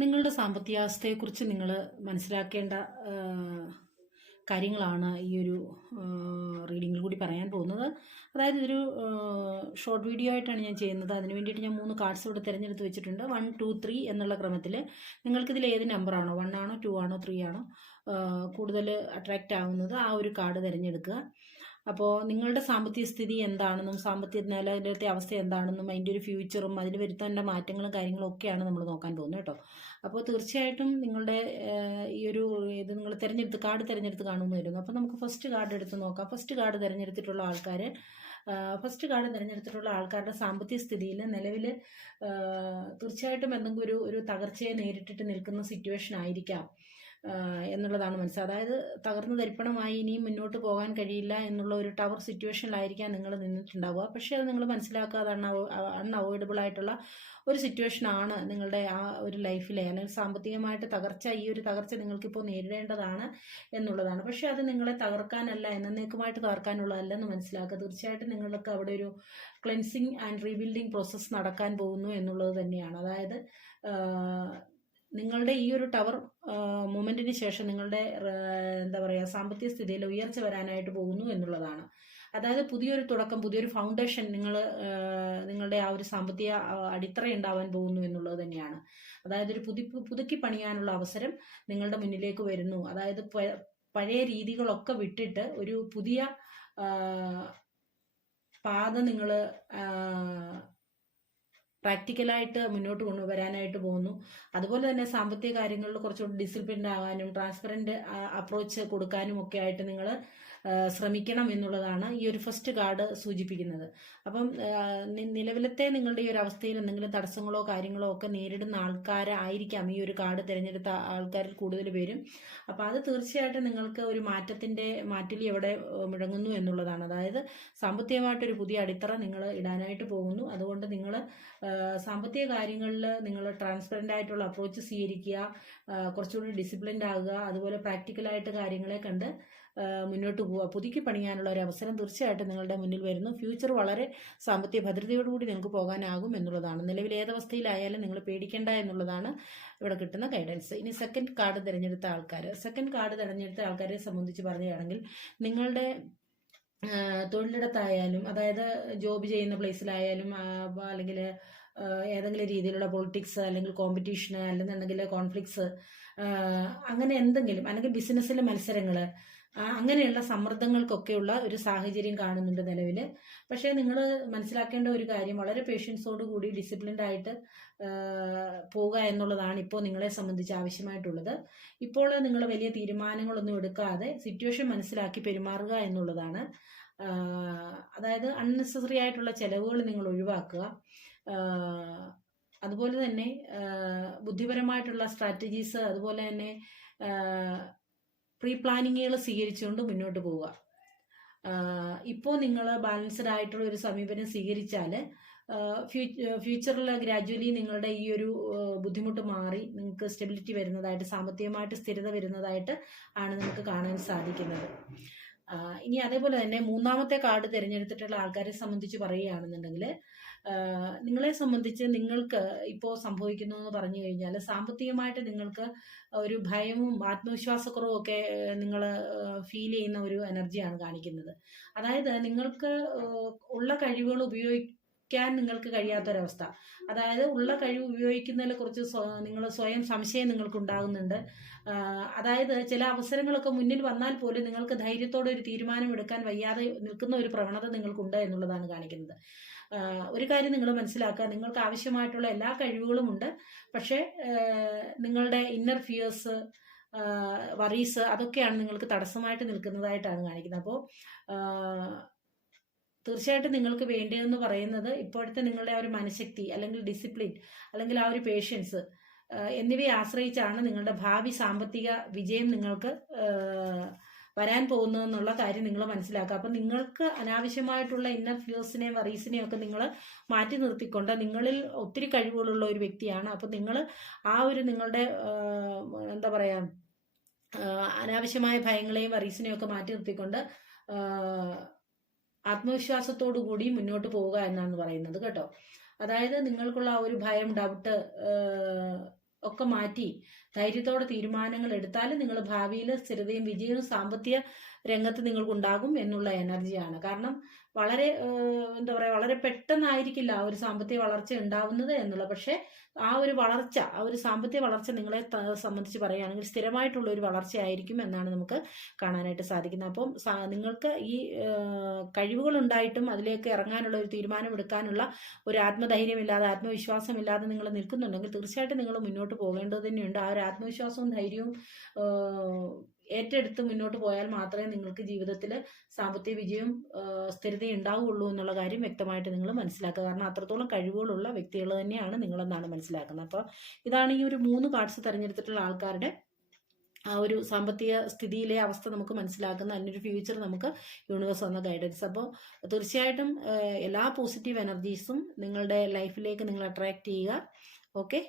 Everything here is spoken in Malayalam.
നിങ്ങളുടെ സാമ്പത്തികാവസ്ഥയെക്കുറിച്ച് നിങ്ങൾ മനസ്സിലാക്കേണ്ട കാര്യങ്ങളാണ് ഈ ഒരു റീഡിങ്ങിൽ കൂടി പറയാൻ പോകുന്നത്. അതായത് ഇതൊരു ഷോർട്ട് വീഡിയോ ആയിട്ടാണ് ഞാൻ ചെയ്യുന്നത്. അതിന് വേണ്ടിയിട്ട് ഞാൻ മൂന്ന് കാർഡ്സ് ഇവിടെ തിരഞ്ഞെടുത്ത് വെച്ചിട്ടുണ്ട്. വൺ ടു ത്രീ എന്നുള്ള ക്രമത്തിൽ നിങ്ങൾക്കിതിൽ ഏത് നമ്പറാണോ വൺ ആണോ ടു ആണോ ത്രീ ആണോ കൂടുതൽ അട്രാക്റ്റ് ആവുന്നത് ആ ഒരു കാർഡ് തിരഞ്ഞെടുക്കുക. അപ്പോൾ നിങ്ങളുടെ സാമ്പത്തിക സ്ഥിതി എന്താണെന്നും സാമ്പത്തിക നിലവിലത്തെ അവസ്ഥ എന്താണെന്നും അതിന്റെ ഒരു ഫ്യൂച്ചറും അതിന് വരുത്തേണ്ട മാറ്റങ്ങളും കാര്യങ്ങളും ഒക്കെയാണ് നമ്മൾ നോക്കാൻ പോകുന്നത് കേട്ടോ. അപ്പോൾ തീർച്ചയായിട്ടും നിങ്ങളുടെ ഈ ഒരു ഇത് നിങ്ങൾ തിരഞ്ഞെടുത്ത് കാർഡ് തിരഞ്ഞെടുത്ത് കാണുമെന്ന് വരുന്നു. അപ്പോൾ നമുക്ക് ഫസ്റ്റ് കാർഡ് എടുത്ത് നോക്കാം. ഫസ്റ്റ് കാർഡ് തിരഞ്ഞെടുത്തിട്ടുള്ള ആൾക്കാർ ഫസ്റ്റ് കാർഡ് തിരഞ്ഞെടുത്തിട്ടുള്ള ആൾക്കാരുടെ സാമ്പത്തിക സ്ഥിതിയിൽ നിലവിൽ തീർച്ചയായിട്ടും എന്തെങ്കിലും ഒരു ഒരു തകർച്ചയെ നേരിട്ടിട്ട് നിൽക്കുന്ന സിറ്റുവേഷൻ ആയിരിക്കാം. എന്നുള്ളതാണ് മനസ്സിൽ അതായത് തകർന്നു തരിപ്പണമായി ഇനിയും മുന്നോട്ട് പോകാൻ കഴിയില്ല എന്നുള്ള ഒരു ടവർ സിറ്റുവേഷനിലായിരിക്കാം നിങ്ങൾ നിന്നിട്ടുണ്ടാവുക. പക്ഷേ അത് നിങ്ങൾ മനസ്സിലാക്കാതെ അൺ അൺഅവോയ്ഡബിൾ ആയിട്ടുള്ള ഒരു സിറ്റുവേഷനാണ് നിങ്ങളുടെ ആ ഒരു ലൈഫിലെ അല്ലെങ്കിൽ സാമ്പത്തികമായിട്ട് തകർച്ച ഈ ഒരു തകർച്ച നിങ്ങൾക്കിപ്പോൾ നേരിടേണ്ടതാണ് എന്നുള്ളതാണ്. പക്ഷേ അത് നിങ്ങളെ തകർക്കാനല്ല എന്നേക്കുമായിട്ട് തകർക്കാനുള്ളതല്ലെന്ന് മനസ്സിലാക്കുക. തീർച്ചയായിട്ടും നിങ്ങൾക്ക് അവിടെ ഒരു ക്ലെൻസിങ് ആൻഡ് റീബിൽഡിങ് പ്രോസസ്സ് നടക്കാൻ പോകുന്നു എന്നുള്ളത് തന്നെയാണ്. അതായത് നിങ്ങളുടെ ഈ ഒരു ടവർ മൊമെന്റിന് ശേഷം നിങ്ങളുടെ എന്താ പറയുക സാമ്പത്തിക സ്ഥിതിയിൽ ഉയർച്ച വരാനായിട്ട് പോകുന്നു എന്നുള്ളതാണ്. അതായത് പുതിയൊരു തുടക്കം പുതിയൊരു ഫൗണ്ടേഷൻ നിങ്ങൾ നിങ്ങളുടെ ആ ഒരു സാമ്പത്തിക അടിത്തറ ഉണ്ടാവാൻ പോകുന്നു എന്നുള്ളത് തന്നെയാണ്. അതായത് ഒരു പുതി പുതുക്കി പണിയാനുള്ള അവസരം നിങ്ങളുടെ മുന്നിലേക്ക് വരുന്നു. അതായത് പഴയ രീതികളൊക്കെ വിട്ടിട്ട് ഒരു പുതിയ പാത നിങ്ങൾ പ്രാക്ടിക്കലായിട്ട് മുന്നോട്ട് കൊണ്ടുവരാനായിട്ട് പോകുന്നു. അതുപോലെ തന്നെ സാമ്പത്തിക കാര്യങ്ങളിൽ കുറച്ചുകൂടി ഡിസിപ്ലിൻഡ് ആകാനും ട്രാൻസ്പെറന്റ് അപ്രോച്ച് കൊടുക്കാനും ഒക്കെ ആയിട്ട് നിങ്ങൾ ശ്രമിക്കണം എന്നുള്ളതാണ് ഈ ഒരു ഫസ്റ്റ് കാർഡ് സൂചിപ്പിക്കുന്നത്. അപ്പം നിലവിലത്തെ നിങ്ങളുടെ ഈ ഒരു അവസ്ഥയിൽ എന്തെങ്കിലും തടസ്സങ്ങളോ കാര്യങ്ങളോ ഒക്കെ നേരിടുന്ന ആൾക്കാരായിരിക്കാം ഈ ഒരു കാർഡ് തിരഞ്ഞെടുത്ത ആൾക്കാരിൽ കൂടുതൽ പേരും. അപ്പം അത് തീർച്ചയായിട്ടും നിങ്ങൾക്ക് ഒരു മാറ്റത്തിന്റെ മാറ്റിൽ എവിടെ മുഴങ്ങുന്നു എന്നുള്ളതാണ്. അതായത് സാമ്പത്തികമായിട്ടൊരു പുതിയ അടിത്തറ നിങ്ങൾ ഇടാനായിട്ട് പോകുന്നു. അതുകൊണ്ട് നിങ്ങൾ സാമ്പത്തിക കാര്യങ്ങളിൽ നിങ്ങൾ ട്രാൻസ്പെറന്റ് ആയിട്ടുള്ള അപ്രോച്ച് സ്വീകരിക്കുക കുറച്ചുകൂടി ഡിസിപ്ലിൻഡ് ആകുക അതുപോലെ പ്രാക്ടിക്കലായിട്ട് കാര്യങ്ങളെ കണ്ട് മുന്നോട്ട് പോവുക. പുതുക്കി പണിയാനുള്ള ഒരു അവസരം തീർച്ചയായിട്ടും നിങ്ങളുടെ മുന്നിൽ വരുന്നു. ഫ്യൂച്ചർ വളരെ സാമ്പത്തിക ഭദ്രതയോടുകൂടി നിങ്ങൾക്ക് പോകാനാകും എന്നുള്ളതാണ്. നിലവിൽ ഏതവസ്ഥയിലായാലും നിങ്ങൾ പേടിക്കേണ്ട എന്നുള്ളതാണ് ഇവിടെ കിട്ടുന്ന ഗൈഡൻസ് ഇനി സെക്കൻഡ് കാർഡ് തിരഞ്ഞെടുത്ത ആൾക്കാർ സെക്കൻഡ് കാർഡ് തിരഞ്ഞെടുത്ത ആൾക്കാരെ സംബന്ധിച്ച് പറയുകയാണെങ്കിൽ നിങ്ങളുടെ തൊഴിലിടത്തായാലും അതായത് ജോബ് ചെയ്യുന്ന പ്ലേസിലായാലും അല്ലെങ്കിൽ ഏതെങ്കിലും രീതിയിലുള്ള പൊളിറ്റിക്സ് അല്ലെങ്കിൽ കോമ്പറ്റീഷൻ അല്ലെന്നുണ്ടെങ്കിൽ കോൺഫ്ലിക്ട്സ് അങ്ങനെ എന്തെങ്കിലും അല്ലെങ്കിൽ ബിസിനസ്സിലെ മത്സരങ്ങൾ അങ്ങനെയുള്ള സമ്മർദ്ദങ്ങൾക്കൊക്കെയുള്ള ഒരു സാഹചര്യം കാണുന്നുണ്ട് നിലവിൽ പക്ഷേ നിങ്ങൾ മനസ്സിലാക്കേണ്ട ഒരു കാര്യം വളരെ പേഷ്യൻസോട് കൂടി ഡിസിപ്ലിൻഡ് ആയിട്ട് പോവുക എന്നുള്ളതാണ് ഇപ്പോൾ നിങ്ങളെ സംബന്ധിച്ച് ആവശ്യമായിട്ടുള്ളത്. ഇപ്പോൾ നിങ്ങൾ വലിയ തീരുമാനങ്ങളൊന്നും എടുക്കാതെ സിറ്റുവേഷൻ മനസ്സിലാക്കി പെരുമാറുക എന്നുള്ളതാണ്. അതായത് അൺനെസസറി ആയിട്ടുള്ള ചിലവുകൾ നിങ്ങൾ ഒഴിവാക്കുക. അതുപോലെ തന്നെ ബുദ്ധിപരമായിട്ടുള്ള സ്ട്രാറ്റജീസ് അതുപോലെ തന്നെ പ്രീ പ്ലാനിങ്ങുകൾ സ്വീകരിച്ചുകൊണ്ട് മുന്നോട്ട് പോവുക. ഇപ്പോൾ നിങ്ങൾ ബാലൻസ്ഡ് ആയിട്ടുള്ള ഒരു സമീപനം സ്വീകരിച്ചാൽ ഫ്യൂച്ചറിൽ ഗ്രാജുവലി നിങ്ങളുടെ ഈ ഒരു ബുദ്ധിമുട്ട് മാറി നിങ്ങൾക്ക് സ്റ്റെബിലിറ്റി വരുന്നതായിട്ട് സാമ്പത്തികമായിട്ട് സ്ഥിരത വരുന്നതായിട്ട് ആണ് നമുക്ക് കാണാൻ സാധിക്കുന്നത്. ഇനി അതേപോലെ തന്നെ മൂന്നാമത്തെ കാർഡ് തിരഞ്ഞെടുത്തിട്ടുള്ള ആൾക്കാരെ സംബന്ധിച്ച് പറയുകയാണെന്നുണ്ടെങ്കിൽ നിങ്ങളെ സംബന്ധിച്ച് നിങ്ങൾക്ക് ഇപ്പോൾ സംഭവിക്കുന്നു എന്ന് പറഞ്ഞു കഴിഞ്ഞാൽ സാമ്പത്തികമായിട്ട് നിങ്ങൾക്ക് ഒരു ഭയവും ആത്മവിശ്വാസക്കുറവും ഒക്കെ നിങ്ങൾ ഫീൽ ചെയ്യുന്ന ഒരു എനർജിയാണ് കാണിക്കുന്നത്. അതായത് നിങ്ങൾക്ക് ഉള്ള കഴിവുകൾ ഉപയോഗിക്കാൻ നിങ്ങൾക്ക് കഴിയാത്തൊരവസ്ഥ. അതായത് ഉള്ള കഴിവ് ഉപയോഗിക്കുന്നതിൽ കുറച്ച് നിങ്ങൾ സ്വയം സംശയം നിങ്ങൾക്ക് ഉണ്ടാകുന്നുണ്ട്. അതായത് ചില അവസരങ്ങളൊക്കെ മുന്നിൽ വന്നാൽ പോലും നിങ്ങൾക്ക് ധൈര്യത്തോടെ ഒരു തീരുമാനം എടുക്കാൻ വയ്യാതെ നിൽക്കുന്ന ഒരു പ്രവണത നിങ്ങൾക്കുണ്ട് എന്നുള്ളതാണ് കാണിക്കുന്നത്. ഒരു കാര്യം നിങ്ങൾ മനസ്സിലാക്കുക. നിങ്ങൾക്ക് ആവശ്യമായിട്ടുള്ള എല്ലാ കഴിവുകളും ഉണ്ട്. പക്ഷേ നിങ്ങളുടെ ഇന്നർ ഫിയേഴ്സ് വറീസ് അതൊക്കെയാണ് നിങ്ങൾക്ക് തടസ്സമായിട്ട് നിൽക്കുന്നതായിട്ടാണ് കാണിക്കുന്നത്. അപ്പോൾ തീർച്ചയായിട്ടും നിങ്ങൾക്ക് വേണ്ടതെന്ന് പറയുന്നത് ഇപ്പോഴത്തെ നിങ്ങളുടെ ആ ഒരു മനഃശക്തി അല്ലെങ്കിൽ ഡിസിപ്ലിൻ അല്ലെങ്കിൽ ആ ഒരു പേഷ്യൻസ് എന്നിവയെ ആശ്രയിച്ചാണ് നിങ്ങളുടെ ഭാവി സാമ്പത്തിക വിജയം നിങ്ങൾക്ക് വരാൻ പോകുന്നതെന്നുള്ള കാര്യം നിങ്ങൾ മനസ്സിലാക്കുക. അപ്പം നിങ്ങൾക്ക് അനാവശ്യമായിട്ടുള്ള ഇന്നർ ഫ്യൂസിനെയും വറീസിനെയും ഒക്കെ നിങ്ങൾ മാറ്റി നിർത്തിക്കൊണ്ട് നിങ്ങളിൽ ഒത്തിരി കഴിവുകളുള്ള ഒരു വ്യക്തിയാണ്. അപ്പം നിങ്ങൾ ആ ഒരു നിങ്ങളുടെ എന്താ പറയുക അനാവശ്യമായ ഭയങ്ങളെയും വറീസിനെയും ഒക്കെ മാറ്റി നിർത്തിക്കൊണ്ട് ആത്മവിശ്വാസത്തോടു കൂടി മുന്നോട്ട് പോവുക എന്നാണ് പറയുന്നത് കേട്ടോ. അതായത് നിങ്ങൾക്കുള്ള ഒരു ഭയം ഡൗട്ട് ഒക്കെ മാറ്റി ധൈര്യത്തോടെ തീരുമാനങ്ങൾ എടുത്താൽ നിങ്ങൾ ഭാവിയിൽ സ്ഥിരതയും വിജയവും സാമ്പത്തിക രംഗത്ത് നിങ്ങൾക്കുണ്ടാകും എന്നുള്ള എനർജിയാണ് കാരണം വളരെ എന്താ പറയുക വളരെ പെട്ടെന്നായിരിക്കില്ല ആ ഒരു സാമ്പത്തിക വളർച്ച ഉണ്ടാവുന്നത് എന്നുള്ള. പക്ഷേ ആ ഒരു വളർച്ച ആ ഒരു സാമ്പത്തിക വളർച്ച നിങ്ങളെ സംബന്ധിച്ച് പറയുകയാണെങ്കിൽ സ്ഥിരമായിട്ടുള്ള ഒരു വളർച്ചയായിരിക്കും എന്നാണ് നമുക്ക് കാണാനായിട്ട് സാധിക്കുന്നത്. അപ്പം നിങ്ങൾക്ക് ഈ കഴിവുകൾ ഉണ്ടായിട്ടും അതിലേക്ക് ഇറങ്ങാനുള്ള ഒരു തീരുമാനം എടുക്കാനുള്ള ഒരു ആത്മധൈര്യമില്ലാതെ ആത്മവിശ്വാസമില്ലാതെ നിങ്ങൾ നിൽക്കുന്നുണ്ടെങ്കിൽ തീർച്ചയായിട്ടും നിങ്ങൾ മുന്നോട്ട് പോകേണ്ടത് തന്നെയുണ്ട്. ആ ഒരു ആത്മവിശ്വാസവും ധൈര്യവും ഏറ്റെടുത്ത് മുന്നോട്ട് പോയാൽ മാത്രമേ നിങ്ങൾക്ക് ജീവിതത്തിൽ സാമ്പത്തിക സ്ഥിരത സ്ഥിരതയും ഉണ്ടാവുകയുള്ളൂ എന്നുള്ള കാര്യം വ്യക്തമായിട്ട് നിങ്ങൾ മനസ്സിലാക്കുക. കാരണം അത്രത്തോളം കഴിവുകളുള്ള വ്യക്തികൾ തന്നെയാണ് നിങ്ങളെന്നാണ് മനസ്സിലാക്കുന്നത്. അപ്പോൾ ഇതാണ് ഈ ഒരു മൂന്ന് കാർഡ്സ് തിരഞ്ഞെടുത്തിട്ടുള്ള ആൾക്കാരുടെ ആ ഒരു സാമ്പത്തിക സ്ഥിതിയിലെ അവസ്ഥ നമുക്ക് മനസ്സിലാക്കുന്ന അതിനൊരു ഫ്യൂച്ചർ നമുക്ക് യൂണിവേഴ്സ് തന്ന ഗൈഡൻസ് അപ്പോൾ തീർച്ചയായിട്ടും എല്ലാ പോസിറ്റീവ് എനർജീസും നിങ്ങളുടെ ലൈഫിലേക്ക് നിങ്ങൾ അട്രാക്ട് ചെയ്യുക. ഓക്കെ